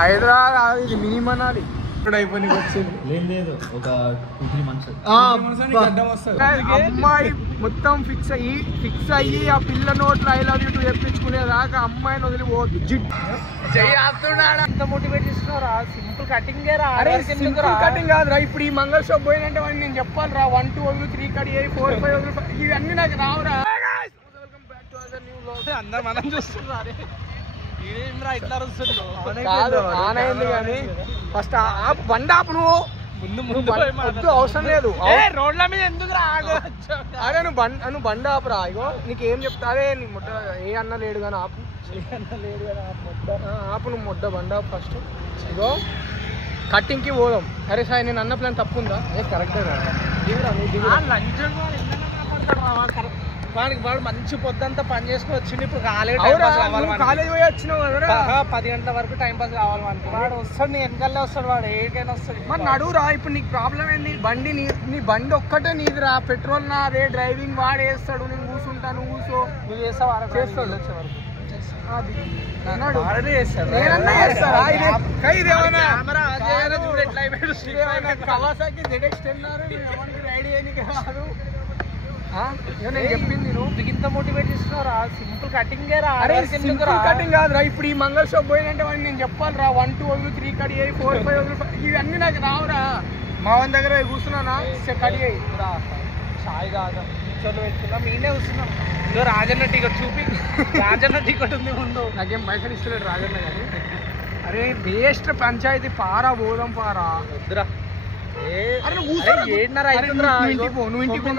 హైదరాబాద్ ఇది మినిమం అనాలి. అయిపోయి వచ్చింది లేదు ఒక 2-3 months అమ్మాయి మొత్తం ఫిక్స్ అయ్యి ఆ పిల్ల నోట్లో ఐ లవ్ యూ టు చెప్పించుకునేదాకా అమ్మాయిని వదిలిపోవద్దు. మోటివేట్ చేస్తున్నారా? సింపుల్ కటింగ్ కటింగ్ కాదురా. ఇప్పుడు ఈ మంగళ షాప్ పోయినంటే వాడిని నేను చెప్పాలి రా. 1 2 వదులు 3 కట్ 4 5 వదులు ఇవన్నీ నాకు రావురా. అందరు మనం చూస్తున్నారు ఇట్లా కాదు ఆన్ అయింది కానీ ఫస్ట్ బండి ఆపు. నువ్వు ముందు అవసరం లేదు. రోడ్ల మీద ఎందుకు అదే నువ్వు బండి ఆపురా. ఇగో నీకేం చెప్తా. అదే నీ ముడ్డ ఏ అన్న లేడు కానీ ఆపు. ఆపు నువ్వు ముడ్డ బండి ఆపు ఫస్ట్. ఇగో కట్టింగ్కి పోదాం. అరే సార్ నేను అన్న ప్లాన్ తప్పు ఉందా? కరెక్టే వాడికి వాడు మంచి పొద్దంతా పని చేసుకుని వచ్చింది. ఇప్పుడు కాలేజ్ పోయి వచ్చినావు కదా. 10 గంటల వరకు టైం పాస్ కావాలి మనకి. వాడు వస్తాడు, నీ వెనకాలే వస్తాడు. వాడు ఏడికైనా వస్తాడు. మరి నడువురా. ఇప్పుడు నీకు ప్రాబ్లం ఏంది? బండి నీ బండి ఒక్కటే నీదిరా. పెట్రోల్ నాదే, డ్రైవింగ్ వాడు వేస్తాడు. నేను కూర్చుంటాను. కూర్చో. నువ్వు చేస్తావు చేస్తాడు. వచ్చే వరకు ఇంత మోటివేట్ చేస్తున్నారా? సింపుల్ కటింగ్ కటింగ్ కాదురా. ఇప్పుడు ఈ మంగళ షాప్ పోయినంటే వాడిని నేను చెప్పాలి రా. 1 2 వదులు 3 కట్ 4 5 వదులు ఇవన్నీ నాకు రావురా. మా వాని దగ్గర కూర్చున్నానా కట్ చేయి. చాయ్ కాదు చోటు పెట్టుకున్నాం. నేనే కూర్చున్నాం. ఇదో రాజన్న టికెట్ చూపి. రాజన్న టికెట్ ఉంది ముందు. నాకేం మైకల్ ఇస్తలేడు రాజన్న కానీ. అరే వేస్ట్ పంచాయతీ పారా. పోదాం పారా. వద్దురా. నువ్వు ఇంటికి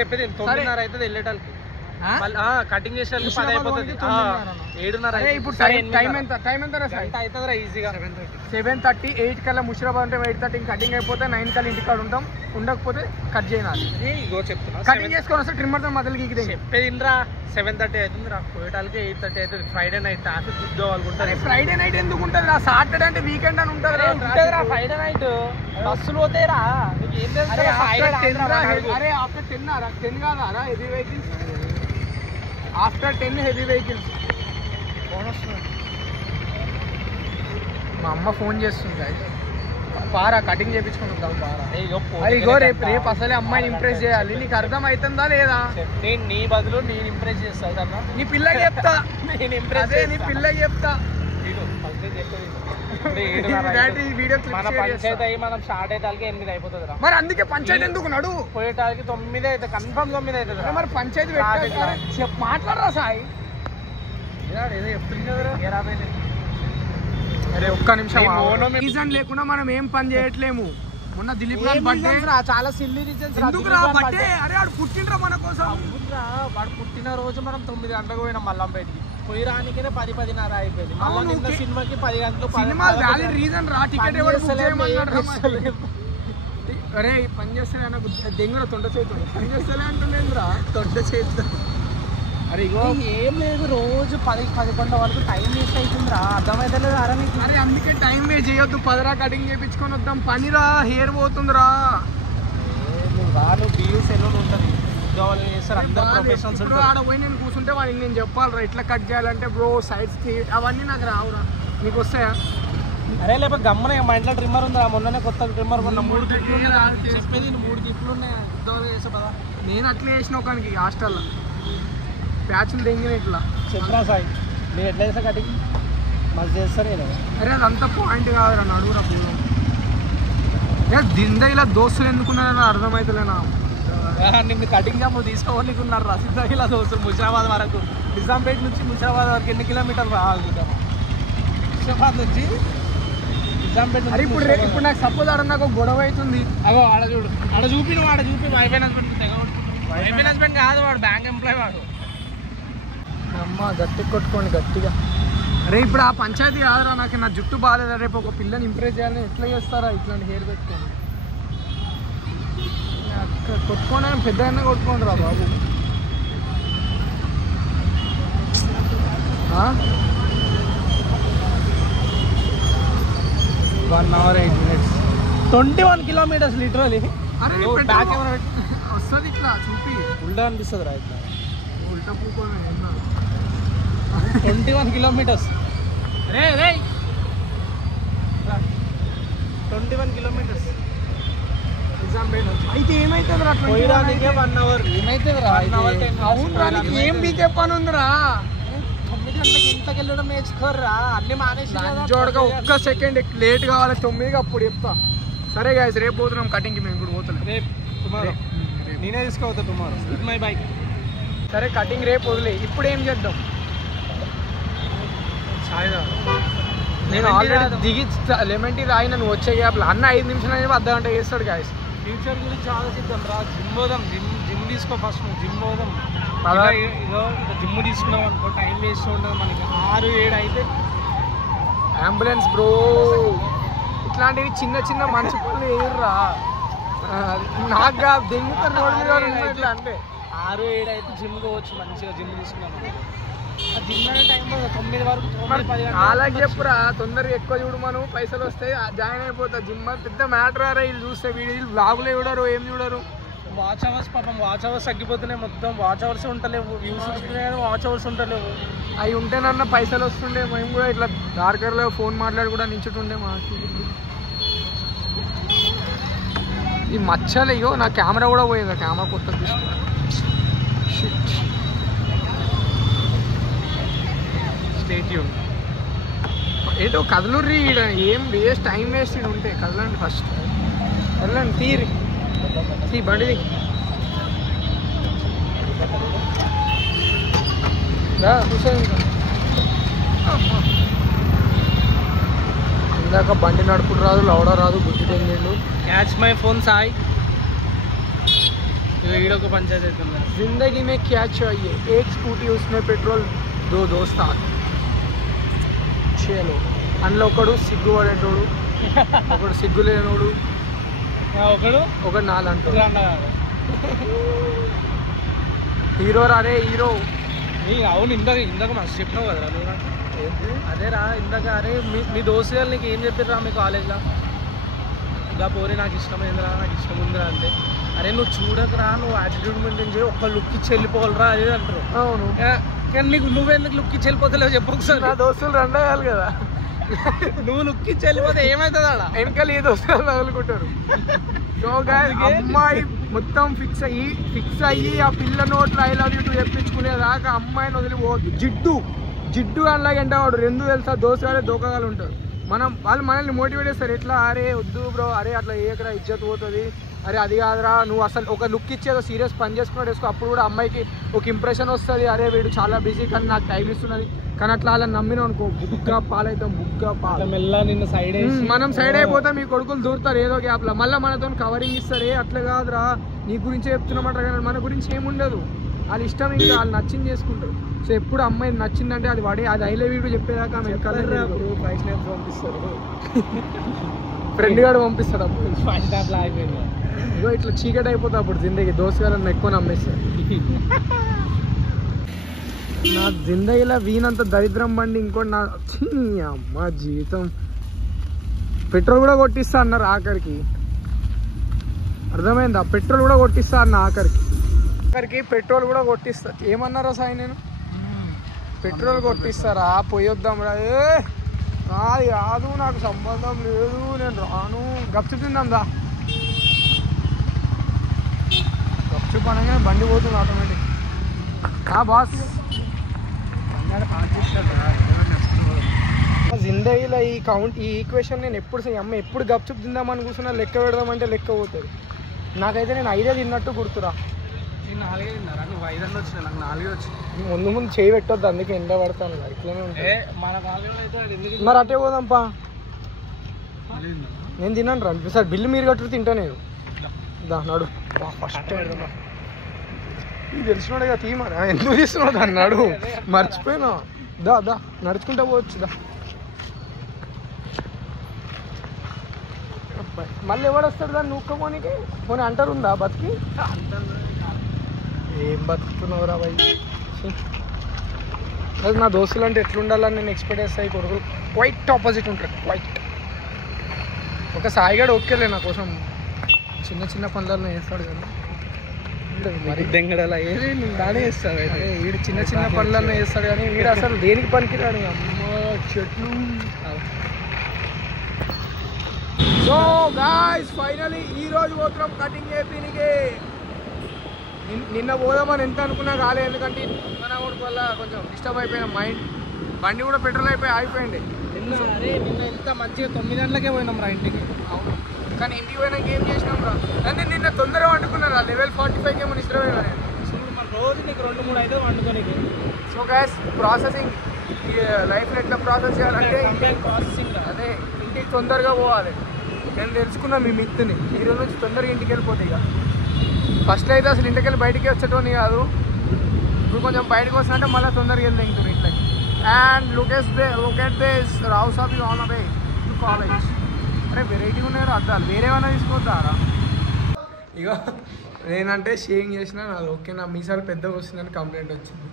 చెప్పేది 9:30 అవుతుంది వెళ్ళేటానికి. కటింగ్ చేసే 10 అయిపోతుంది. 7:30. ఇప్పుడు టైం ఎంత అవుతుందిరా ఈజీగా. 7:30 8 కల్లా ముషిరాబాద్ అంటే 8:30 కటింగ్ అయిపోతే 9 కల్లా ఇంటికాడ ఉంటాం. ఉండకపోతే కట్ చేయాలి. ఇగో చెప్తున్నా కటింగ్ చేసుకొని వస్తే ట్రిమ్మర్ తో మొదలు గీకి చెప్పేది రా. 7:30 అవుతుంది రా. పోయేటాలకి 8:30 అవుతుంది. ఫ్రైడే నైట్ ట్రాఫిక్ గుద్దోవాలనుకుంటారు. ఫ్రైడే నైట్ ఎందుకు ఉంటుంది రా? సాటర్డే అంటే వీకెండ్ అని ఉంటుంది రా. ఫ్రైడే నైట్ బస్సులు పోతాయి రా. అరే ఆఫ్టర్ 10 కాదా heavy vehicles. After 10 heavy vehicles. మా అమ్మ ఫోన్ చేస్తుంది. పారా కటింగ్ చేయించుకుని వద్దాం పారా. ఇగో రేపు అసలే అమ్మాయిని ఇంప్రెస్ చేయాలి. నీకు అర్థం అవుతుందా లేదా? నేను నీ బదులు నేను ఇంప్రెస్ చేస్తాను కదా. నీ పిల్లకి చెప్తా. నేను ఇంప్రెస్ నీ పిల్లకి చెప్తా. మన పంచాయతీ అయ్యి మనం స్టార్ట్ అయ్యేటానికి 8 అయిపోతుంది రా. మరి అందుకే పంచాయతీ ఎందుకు నడు. పోయేటానికి 9 అయితే కన్ఫర్మ్ 9 అవుతుంది. మరి పంచాయతీ మాట్లాడరా సాయి. ఏదో చెప్తుంది కదా. అరే ఒక్క నిమిషం. రీజన్ లేకుండా మనం ఏం పని చేయట్లేము. మొన్న దిలీప్ చాలా సిల్లీ రీజన్స్. అరే వాడు పుట్టినరా మన కోసం. వాడు పుట్టిన రోజు మనం 9 గంటలకు పోయినాం మల్లంపేటకి. పోయి రానికనే 10-10:30 అయిపోయింది. మళ్ళీ సినిమాకి 10 గంటలు. సినిమా వ్యాలిడ్ రీజన్ రా. టికెట్ ఎవరు బుక్ చేయమన్నాడు. అరే పని చేస్తానే దెంగురా. తొండ చేతుడు పని చేస్తలే అంటుండేంద్రా. తొండ చేతుడు. అరే ఇగో ఏం లేదు. రోజు 10-11 వరకు టైం వేస్ట్ అవుతుందిరా. అర్థమైతే లేదు. అరే అందుకే టైం వేస్ట్ చేయొద్దు. 10 కటింగ్ చేయించుకొని వద్దాం. పనిరా. హెయిర్ పోతుందిరా. నువ్వు బియూ సెలవులు ఉంటుంది. అందరు ప్రొఫెషనల్స్ ఆడ పోయి నేను కూర్చుంటే వాడికి నేను చెప్పాలిరా ఇట్లా కట్ చేయాలంటే బ్రో సైడ్స్ అవన్నీ నాకు రావురా. నీకు వస్తాయా? అరే లేకపోతే గమ్మన మా ఇంట్లో ట్రిమ్మర్ ఉందా? మొన్ననే కొత్త ట్రిమ్మర్ కొన్న. 3 క్లిప్లు చెప్పేది. 3 క్లిప్లు ఉన్నాయి. చేసా కదా. నేను అట్లా చేసిన ఒకనికి హాస్టల్లో ప్యాచ్లు తెంగిన ఇట్లా. చెప్పరా సాయి నేను ఎట్లా చేస్తా కటింగ్ మళ్ళీ చేస్తాను నేను. అరే అదంతా పాయింట్ కాదురా. నడువురా పూర్వం. దింద ఇలా దోస్తులు ఎందుకున్నారని అర్థమవుతలేనా? నిన్ను కటింగ్ జాబ్ తీసుకోవాలనుకున్నారు రా. సిద్ధాగిలా దోస్తులు ముషిరాబాద్ వరకు. నిజాంపేట నుంచి ముషిరాబాద్ వరకు ఎన్ని కిలోమీటర్లు రావాలి? ముషిరాబాద్ నుంచి నిజాంపేట. అరే ఇప్పుడు నాకు సపోజ్ ఆడ నాకు గొడవ అవుతుంది. అగో ఆడ చూడు. ఆడ చూపి వైఫ్ హస్బెండ్ కాదు వాడు. బ్యాంక్ ఎంప్లాయ్ వాడు. అమ్మ గట్టిగా కొట్టుకోండి గట్టిగా. అరే ఇప్పుడు ఆ పంచాయతీ కాదురా. నాకు నా జుట్టు బాగాలేదా. రేపు ఒక పిల్లని ఇంప్రెస్ చేయాలని ఎట్లా చేస్తారా? ఇట్లాంటి హెయిర్ పెట్టుకోండి. కొట్టుకోండి పెద్దగా కొట్టుకోండి రా బాబు. 1 hour 8 minutes. 21 kilometers literally. అరే బ్యాక్ కెమెరా వస్తుంది ఇట్లా చూపి. ఉల్టా అనిపిస్తుంది రా. ఇట్లా ఉల్టా పూకోవడం 21 kilometers. రే 21 kilometers నిజాంపేట్ నుంచి. అయితే ఏమైతుంది రా పోయడానికే 1 hour. ఏమైతుంది రా అవును నీకు ఏం పీకే పని ఉందిరా 9 గంటలకి ఇంతకు వెళ్ళడం నేర్చుకోర్రా అన్ని మానేసి జోడగా ఒక్క సెకండ్ లేట్ కావాలి 9కి అప్పుడు చెప్తా. సరే గాయస్ రేపు పోతున్నాం కటింగ్కి, మేము ఇప్పుడు పోతున్నాం రేపు టుమారో నేనే తీసుకోవద్దా టుమారో విత్ మై బైక్. సరే కటింగ్ రేపు వదిలే. ఇప్పుడు ఏం చేద్దాం? నేను ఆల్రెడీ దిగి లెమన్ టీ తాగిన నువ్వు వచ్చే గ్యాప్లో అన్న 5 నిమిషాలు అనేది అర్ధ గంట చేస్తాడు గాయస్. ఫ్యూచర్ గురించి ఆలోచిద్దాం రా. జిమ్ పోదాం, జిమ్ తీసుకో ఫస్ట్. నువ్వు జిమ్ పోదాం. ఇదో జిమ్ తీసుకున్నాం అనుకో టైం వేస్ట్ ఉండదు మనకి. 6-7 అయితే అంబులెన్స్ బ్రో. ఇట్లాంటివి చిన్న చిన్న మంచి పనులు ఎదుర్రా నాకు దెంగుతారు రోడ్డు మీద ఇట్లా అంటే. 6-7 అయితే జిమ్ పోవచ్చు మంచిగా. జిమ్ తీసుకున్నాం జిమ్ అనే టైం 9 వరకు 9-10 అలాగే చెప్పురా. తొందరగా ఎక్కువ చూడు మనం పైసలు వస్తాయి జాయిన్ అయిపోతా. జిమ్ పెద్ద మ్యాటర్ అరే. వీళ్ళు చూస్తే వీళ్ళు బ్లాగులు చూడరు ఏం చూడరు. వాచ్ అవర్స్ పాపం వాచ్ అవర్స్ తగ్గిపోతున్నాయి. మొత్తం వాచ్ అవర్స్ ఉంటలేవు. వ్యూస్ వస్తున్నాయి వాచ్ అవర్స్ ఉంటలేవు. అవి ఉంటేనన్నా పైసలు వస్తుండే. మేము కూడా ఇట్లా డార్కర్లో ఫోన్ మాట్లాడి కూడా నించుంటుండే మాకు. ఈ మచ్చలు ఇగో నా కెమెరా కూడా పోయింది. కెమెరా కొత్తది తీసుకున్నా. స్టేట్యూన్ ఏటో కదలుర్రి. ఏం వేస్ట్ టైం వేస్ట్ ఇది ఉంటే కదలండి. ఫస్ట్ కదలండి. తీ బండిది చూసా. ఇందాక బండి నడుపుడు రాదు, లౌడ రాదు, గుడ్డి తెంగిండు. Catch my phone Sai. ఈడొక పంచాయతీ అవుతుంది. जिंदगी में क्या चाहिए? एक स्कूटी उसमें पेट्रोल दो दोस्त చేలో. అందులో ఒకడు సిగ్గు పడేటోడు, ఒకడు సిగ్గు లేనోడు, ఒకడు నాలంటోడు. హీరో రారే హీరో. అవును ఇందాక మస్తు చెప్పినావు కదరా నువ్వు. అదేరా ఇందాక అరే మీ దోస్తు గారు నీకు ఏం చెప్పారా మీ కాలేజ్లో? ఇంకా పోరే నాకు ఇష్టమైందిరా, నాకు ఇష్టం ఉందిరా అంటే అరే నువ్వు చూడకరా, నువ్వు యాటిట్యూడ్ మెయింటైన్ చేయి, ఒక్క లుక్ ఇచ్చి వెళ్ళిపోవాలరా అదే అంటారు. అవును కానీ నీకు నువ్వెందుకు లుక్ ఇచ్చి వెళ్ళిపోతలేవు చెప్పు ఒకసారి. నా దోస్తులు రెండేయాలి కదా. నువ్వు లుక్ ఇచ్చి వెళ్ళిపోతే ఏమవుతుంది ఆడ? వెనకాల ఈ దోస్తులు తగులుకుంటారు. సో అమ్మాయి మొత్తం ఫిక్స్ అయ్యి ఆ పిల్ల నోట్లో ఐ లవ్ యూ టు చెప్పించుకునేదాకా అమ్మాయిని వదిలిపోవద్దు. జిడ్డు అలాగే అంటే వాడు 2 తెలుసా దోసగాలే దోకగాలు ఉంటారు. వాళ్ళు మనల్ని మోటివేట్ చేస్తారు. ఎట్లా అరే వద్దు బ్రో, అరే అట్లా ఏకరా ఇజ్జత్ పోతుంది, అరే అది కాదురా నువ్వు అసలు ఒక లుక్ ఇచ్చేదో సీరియస్ పని చేసుకున్నాడు వేసుకో. అప్పుడు కూడా అమ్మాయికి ఒక ఇంప్రెషన్ వస్తుంది, అరే వీడు చాలా బిజీ కానీ నాకు టైం ఇస్తున్నది. కానీ అట్లా అలా నమ్మినాం అనుకో బుగ్గా పాలవుతాం. బుగ్గా పాలు మెల్ల నిన్ను సైడ్ మనం సైడ్ అయిపోతాం. మీ కొడుకులు దూరుతారు ఏదో గ్యాప్లో, మళ్ళీ మనతో కవరింగ్ ఇస్తారు. అట్లా కాదురా నీ గురించే చెప్తున్నమాట కానీ మన గురించి ఏముండదు. వాళ్ళ ఇష్టం, ఇంకా వాళ్ళు నచ్చింది చేసుకుంటారు. సో ఎప్పుడు అమ్మాయి నచ్చిందంటే అది వాడే అది ఐ లవ్ యూ చెప్పేదాకా పంపిస్తారు. ఫ్రెండ్ గారు పంపిస్తాడు. అప్పుడు అయిపోయింది ఇగో ఇట్లా చీకటి అయిపోతా అప్పుడు జిందగీ. దోస్తుగాలను ఎక్కువ నమ్మేస్తారు. నా జిందగీలో వీనంత దరిద్రం బండి ఇంకోటి నా అమ్మ జీవితం. పెట్రోల్ కూడా కొట్టిస్తా అన్నారు ఆఖరికి. అర్థమైందా? పెట్రోల్ కూడా కొట్టిస్తా అన్న ఆఖరికి పెట్రోల్ కూడా కొట్టిస్తా. ఏమన్నారా సాయి? నేను పెట్రోల్ కొట్టిస్తారా పోయొద్దాం రా. అది కాదు నాకు సంబంధం లేదు నేను రాను. గప్చు తిందాం దా. గప్చు పనగానే బండి పోతుంది ఆటోమేటిక్. బాస్ జిందగీలో ఈ ఈక్వేషన్ నేను ఎప్పుడు గప్చుప్ తిందామని కూర్చున్నా లెక్క పెడదామంటే లెక్క పోతుంది. నాకైతే నేను 5 తిన్నట్టు గుర్తురా. నేను 4 తిన్నారా? నువ్వు 5 అన్న వచ్చినా నాకు 4 వచ్చింది. ముందు చేయి పెట్టొద్దు, అందుకే ఎండ పడతాను. ఇట్లనే ఉంటుంది. మరి అటే పోదాంపా. నేను తిన్నాను రా సార్. బిల్లు మీరు కట్టు తింటా నేను. దా నడు ఫస్ట్ తెలిసినాడు కదా తీమరా. ఎందుకు తీస్తున్నాడు అన్నాడు మర్చిపోయినా. దా దా నడుచుకుంటా పోవచ్చు దా. మళ్ళీ ఎవడొస్తాడు దాన్ని నూక్కపోనికి? పోనీ అంటారు ఉందా బతికి? ఏం బతుకుతున్నావురా బాయ్. అది నా దోస్తులు అంటే ఎట్లుండాలని నేను ఎక్స్పెక్ట్ చేస్తాయి. కొడుకులు క్వైట్ ఆపోజిట్ ఉంటారు. క్వైట్ ఒక సాయిగాడు ఓకేలే నా కోసం చిన్న చిన్న పనులలో వేస్తాడు కానీ మరి దెంగడలా ఏది దానే వేస్తాడు. వీడు చిన్న చిన్న పనులలో వేస్తాడు కానీ వీడు అసలు దేనికి పనికిరాడు. అమ్మ చెట్లు. సో గైస్ ఫైనలీ ఈ రోజు పోతున్నాం కటింగ్ చేపినికి. నిన్న పోదామని ఎంత అనుకున్నా కాలేదు, ఎందుకంటే కూడా వల్ల కొంచెం డిస్టర్బ్ అయిపోయిన మైండ్. బండి కూడా పెట్రోల్ అయిపోయింది. నిన్న ఎంత మంచిగా 9 గంటలకే పోయినాం రా ఇంటికి. అవును, కానీ ఇంటికి పోయినాక ఏం చేసినాం రా. అంటే నిన్న తొందరగా వండుకున్నారా, లెవెల్ 45 ఏమో ఇష్టమైన మన రోజు నీకు 2-3 అయితే వండుకోనికి. సో గైస్ ప్రాసెసింగ్ లైఫ్లో ఎట్లా ప్రాసెస్ చేయాలంటే ప్రాసెసింగ్ అదే ఇంటికి తొందరగా పోవాలి. నేను తెలుసుకున్నా మీ మిత్తుని, ఈరోజు నుంచి తొందరగా ఇంటికి వెళ్ళిపోతాయి. ఇక ఫస్ట్ అయితే అసలు ఇంటికి వెళ్ళి బయటికి వచ్చేటోని కాదు, ఇప్పుడు కొంచెం బయటకు వస్తుంటే మళ్ళీ తొందరగా వెళ్ళి ఇంటి ఇంట్లోకి. And look at this Rao Saab on away to college. అరే వెరైటీ ఉన్నాయి అద్దాలు, వేరేమన్నా తీసుకోవద్దారా. ఇక నేనంటే షేవింగ్ చేసిన నాది ఓకే, నా మీసాలు పెద్దగా వస్తుందని కంప్లైంట్ వచ్చింది.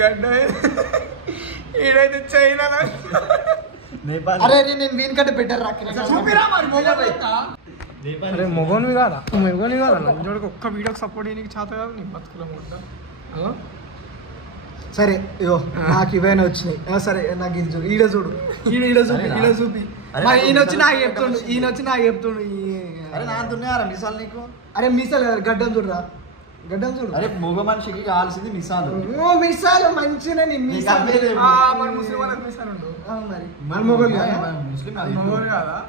గడ్డ ఈడైతే చైనా అరే నేను వీనికంటే బెటర్ అరే మొగోనివి కాదా, మొగోనివి కాదా నంజోడికి ఒక్క వీడియోకి సపోర్ట్ చేయడానికి చేత కాదు నీ బతుకులో ఉంటా. సరే ఇగో నాకు ఇవైనా వచ్చినాయి. సరే నాకు ఇది చూడు, ఈడ చూడు, ఈడ చూపి ఈయన వచ్చి నాకు చెప్తుండు. అరే నాకున్నారా మిసాలు నీకు? అరే మీసాలు గడ్డం చూడరా, గడ్డం చూడు. అరే మగ మనిషికి కావాల్సింది మిసాలు. మిసాలు మంచిగా మన ముస్లిం వాళ్ళకి మిసాలు ఉండవు మరి మన మొగలు ముస్లిం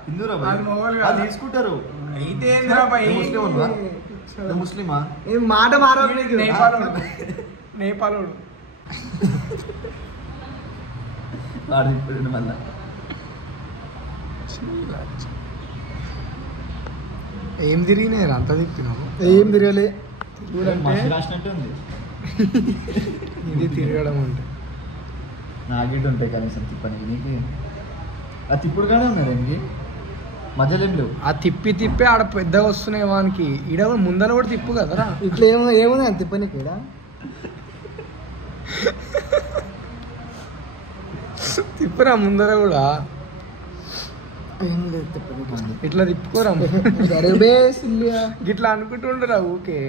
హిందూ తీసుకుంటారు. అయితే ముస్లిమా? మాట మారదు. నేపాలోడు మళ్ళా ఏం తిరిగినాయి అంత తిప్పినావు? ఏం తిరగలే, రాసినట్టు ఉంది. ఇది తిరగడం అంటే నాగిట్టు ఉంటాయి కనీసం తిప్పని. నీకు ఆ తిప్పుడు కానీ ఉన్నారు ఏంటి మధ్యలో ఏం లేవు. ఆ తిప్పి ఆడ పెద్దగా వస్తున్నాయి వానికి. ఈడ ముందర కూడా తిప్పు కదరా. ఇట్లా ఏముంది అని తిప్పని కూడా తిప్పురా ముందర కూడా. ఏం లేదు తిప్పని, ఇట్లా తిప్పుకోరా. ఇట్లా అనుకుంటుండరా ఊకే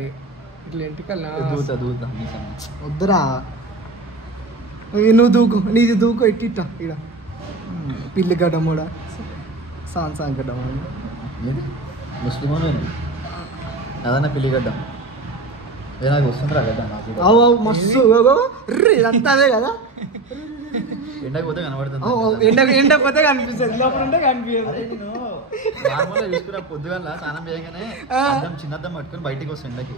ఇట్లా ఇంటికల్లా దూత వద్దురా. నువ్వు దూకు, నీది దూకు ఇట్టిట్టా ఇడ పిల్లి గడ్డం కూడా సాన్ గడ్డం ముస్లిం అదన్నా పిల్లిగడ్డం నాకు వస్తుందిరా గడ్డం. మస్తు ఇదంతా అదే కదా. ఎండకు పోతే కనబడుతుంది, ఎండకు పోతే కనిపిస్తుంది, లోపల ఉంటే కనిపించదు. నార్మల్గా చూసుకున్నా పొద్దుగల స్నానం చేయగానే అద్దం చిన్నద్దం పట్టుకొని బయటికి వస్తుంది ఎండకి.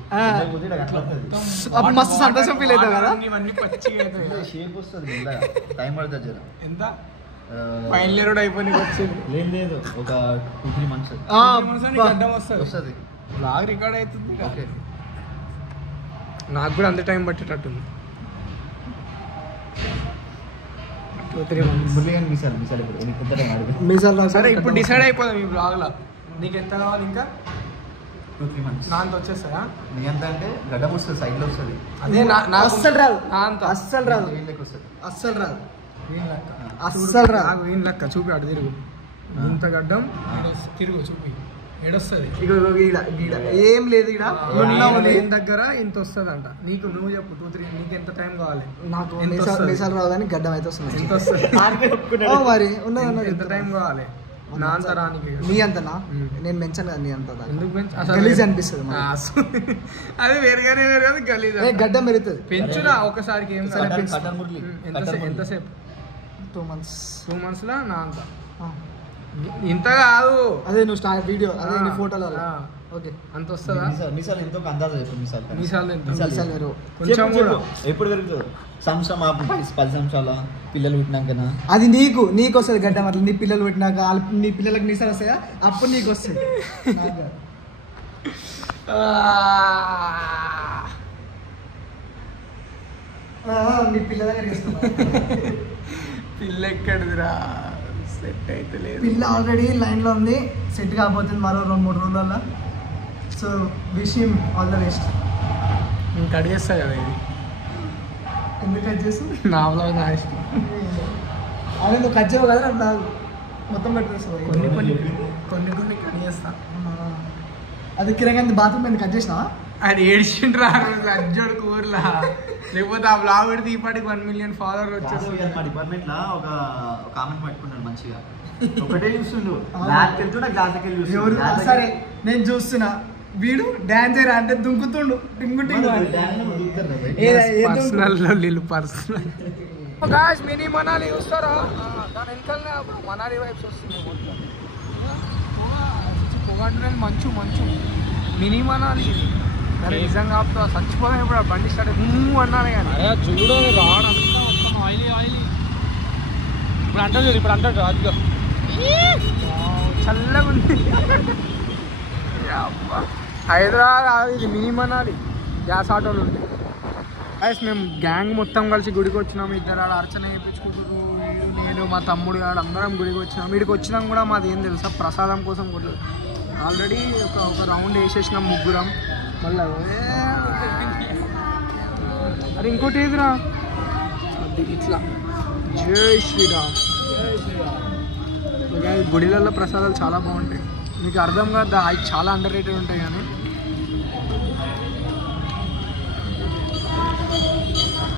మస్తు సంతోషం ఫీల్ అవుతావు కదా. షేప్ వస్తుంది, టైం పడుతుంది జర. ఎంత ఫైనల్ ఇయర్ అయిపోయి వచ్చింది లేదు ఒక 2-3 months వస్తుంది. బ్లాగ్ రికార్డ్ అవుతుంది. ఓకే, నాకు కూడా అంతే టైం పట్టేటట్టుంది. 2-3 months. సరే ఇప్పుడు డిసైడ్ అయిపోదాం ఈ బ్లాగ్లో. నీకు ఎంత కావాలి ఇంకా? 2-3 months. నా అంత వచ్చేస్తాయా? నీ ఎంత అంటే గడ్డం వస్తుంది, సైడ్లో వస్తుంది. అదే అస్సలు రాదు, అంత అస్సలు రాదు, వస్తుంది. అస్సలు రాదు, అస్సలు రాదు. వీని లెక్క చూపి అటు తిరుగు. ఇంత గడ్డం తిరుగు చూపి ఏడొస్తుంది. ఏం లేదు ఇక్కడ దేని దగ్గర ఇంత వస్తుంది అంట. నీకు నువ్వు చెప్పు 2-3 నీకు ఎంత టైం కావాలి? నాకు మీసాలు రావు కానీ గడ్డం అయితే వస్తుంది. ఎంత వస్తుంది మరి ఉన్నది ఎంత టైం కావాలి? నా అంత రానికి నీ అంతనా? నేను మెన్షన్ కదా నీ అంత. ఎందుకు గలీజ్ అనిపిస్తుంది. అది వేరుగానే గలీజ్. గడ్డం పెరుగుతుంది, పెంచురా ఒకసారికి. ఏం సరే ఎంతసేపు? 2 months. 2 months లా నా అంత ఇంత కాదు. అదే నువ్వు స్టార్ట్ వీడియో, అదే నీ ఫోటోలో. ఓకే, అంత వస్తుందా? మీసాలు ఎంతో అందాజ చెప్పు. మీసాలు కొంచెం కూడా ఎప్పుడు పెరుగుతుంది? సంవత్సరం 10 సంవత్సరాల పిల్లలు పుట్టినాకనా? అది నీకు వస్తుంది గడ్డం. అట్లా నీ పిల్లలు పుట్టినాక నీ పిల్లలకి మీసాలు వస్తాయా? అప్పుడు నీకు వస్తుంది. నీ పిల్ల దగ్గర పిల్ల ఎక్కడిదిరా? సెట్ అయితే లేదు. పిల్ల ఆల్రెడీ లైన్లో ఉంది, సెట్ కాబోతుంది మరో 2-3 రోజులలో. So wish him all the best. నేను కట్ చేస్తా కదా ఇది. ఎందుకు కట్ చేస్తావు? నా బ్లాగ్ నా ఇష్టం. అదే నువ్వు కట్ చేయవు కదా, నాకు మొత్తం పెట్టేస్తావు. కొన్ని కట్ చేస్తా. అది కిరణ్ బాత్రూమ్ నేను కట్ చేసినా. ఆయన ఏడ్చిండ్రా అజ్జోడు కూరలా లేకపోతే ఆ బ్లాగ్ పెడితే ఈపాటికి 1 million ఫాలోవర్లు వచ్చేస్తారు. మా డిపార్ట్మెంట్ లో ఒక కామెంట్ పట్టుకున్నాడు మంచిగా ఒకటే చూస్తుండు బ్లాక్ వెళ్తున్నా గ్లాస్కి వెళ్ళి ఎవరు సరే నేను చూస్తున్నా వీడు డాన్స్ చేయరా అంటే దుంకుతుండు టింగు టింగు పర్సనల్ మినీ మనాలి చూస్తారా దాని వెనకాలనే మనాలి వైబ్స్ వస్తుంది పొగంటున్నది మంచు మంచు మినీ మనాలి అరే నిజంగా ఆపుతా చచ్చిపోదాం ఇప్పుడు ఆ బండి స్టార్ట్ అన్నాను కానీ చూడు రాడ్ అంతా మొత్తం ఆయిలీ ఆయిలీ ఇప్పుడు అంటాడు ఇప్పుడు అంటాడు రాజుగా చల్లగా ఉంది హైదరాబాద్ ఇది మినీ మనాలి గ్యాస్ ఆటోలు ఉంటాయి. మేము గ్యాంగ్ మొత్తం కలిసి గుడికి వచ్చినాము. ఇద్దరు ఆడ అర్చన చేయించుకుంటారు, నేను మా తమ్ముడు ఆడ అందరం గుడికి వచ్చినాం. వీడికి వచ్చినాం కూడా మాది ఏం తెలుసా ప్రసాదం కోసం కూడా ఆల్రెడీ ఒక రౌండ్ వేసేసినాం ముగ్గురం. మళ్ళీ అది ఇంకోటి ఏదిరా అది ఇట్లా జై శ్రీరామ్. గుడిలలో ప్రసాదాలు చాలా బాగుంటాయి. మీకు అర్థం కాదు అవి చాలా అండర్ రేటెడ్ ఉంటాయి. కానీ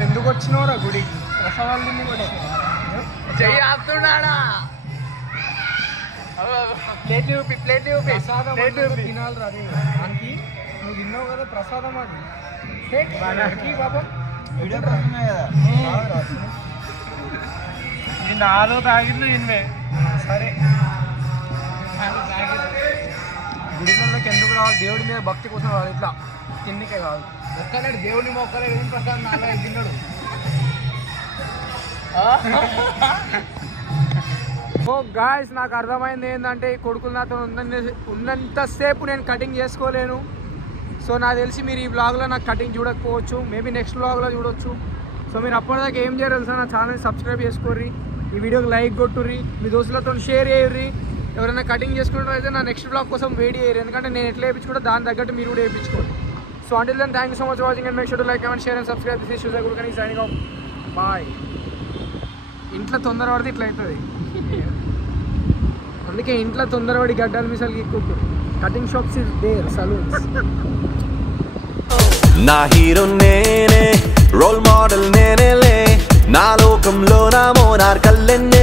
ఎందుకు వచ్చినవరా గుడికి ప్రసాదాలు తిని కూడా జై ఆస్తున్నాడా ప్లేట్ చూపి ప్రసాదం తినాలి రా దానికి నువ్వు తిన్నావు కదా ప్రసాదం అది బాబా నాలుగు తాగిండు ఇన్వే సరే గుడిలోకి ఎందుకు రావాలి? దేవుడి మీద భక్తి కోసం రావాలి. ఇట్లా కిందికే కాదు మొక్కలేడు దేవుడిని మొక్కలేడు ఏం ప్రసాదం నాలుగు తిన్నాడు. ఓ గాయ్స్ నాకు అర్థమైంది ఏంటంటే ఈ కొడుకులు నాతో ఉన్నంతసేపు నేను కటింగ్ చేసుకోలేను. సో నాకు తెలిసి మీరు ఈ వ్లాగ్లో నాకు కటింగ్ చూడకపోవచ్చు, మేబీ నెక్స్ట్ వ్లాగ్లో చూడొచ్చు. సో మీరు అప్పటిదాకా ఏం చేయరు తెలుసా, నా ఛానల్ని సబ్స్క్రైబ్ చేసుకోర్రి, ఈ వీడియోకి లైక్ కొట్టుర్రి, మీ దోస్తులతో షేర్ చేయర్రి. ఎవరైనా కటింగ్ చేసుకుంటారో అయితే నా నెక్స్ట్ వ్లాగ్ కోసం వెయిట్ చేయరు, ఎందుకంటే నేను ఎట్లా వేయించుకుంటా దాని తగ్గట్టు మీరు కూడా వేయించుకోండి. So until then thank you so much watching and make sure to like comment share and subscribe. This is Shiva Gurukani signing off. Bye. ఇంట్లో తొందర పడితే ఇట్లా అవుతుంది, అందుకే ఇంట్లో తొందరపడి గడ్డలు మిసాలు గీక్కుంటారు. Cutting shops is there, salons. నా హీరో నేనే, రోల్ మోడల్ నేనేలే, నా లోకంలో నా మోనార్ కల్లెన్నో